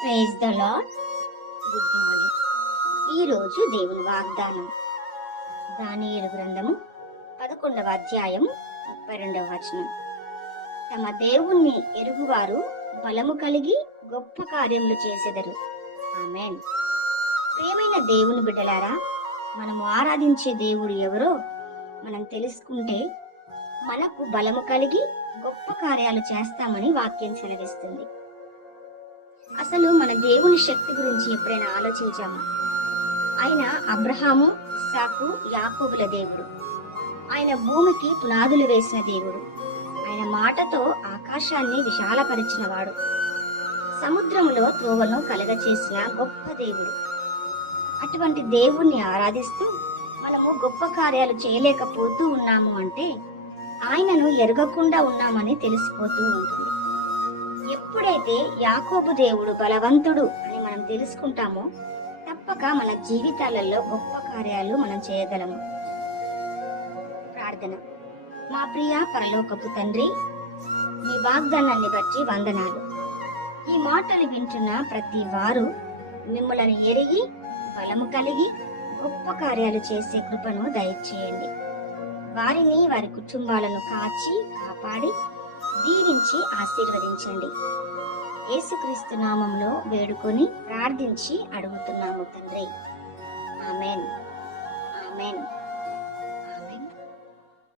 Praise the lord good morning ఈరోజు దేవుని వాగ్దానం. దానియేలు గ్రంథము పదకొండవ అధ్యాయం ముప్పై రెండవ వచనం. తమ దేవుణ్ణి ఎరుగువారు బలము కలిగి గొప్ప కార్యములు చేసెదరు. ఆమెన్. ప్రేమైన దేవుని బిడ్డలారా మనము ఆరాధించే దేవుడు ఎవరో మనం తెలుసుకుంటే మనకు బలము కలిగి గొప్ప కార్యాలు చేస్తామని వాక్యం సెలవిస్తుంది. అసలు మన దేవుని శక్తి గురించి ఎప్పుడైనా ఆలోచించామా? ఆయన అబ్రహాము సాకు యాకోబుల దేవుడు. ఆయన భూమికి పునాదులు వేసిన దేవుడు. ఆయన మాటతో ఆకాశాన్ని విశాలపరిచిన వాడు త్రోవను కలగచేసిన గొప్ప దేవుడు. అటువంటి దేవుణ్ణి ఆరాధిస్తూ మనము గొప్ప కార్యాలు చేయలేకపోతూ ఉన్నాము అంటే ఆయనను ఎరగకుండా ఉన్నామని తెలిసిపోతూ ఉంటుంది. ఎప్పుడైతే యాకోబు దేవుడు బలవంతుడు అని మనం తెలుసుకుంటామో తప్పక మన జీవితాలలో గొప్ప కార్యాలు మనం చేయగలము. ప్రార్థన. మా ప్రియ పరలోకపు తండ్రి మీ వాగ్దానాన్ని బట్టి వందనాలు. ఈ మాటలు వింటున్న ప్రతి వారు మిమ్మల్ని ఎరిగి బలము కలిగి గొప్ప కార్యాలు చేసే కృపను దయచేయండి. వారిని వారి కుటుంబాలను కాచి కాపాడి దీవించి ఆశీర్వదించండి. యేసుక్రీస్తు నామంలో వేడుకొని ప్రార్థించి అడుగుతున్నాము తండ్రి. ఆమెన్. ఆమెన్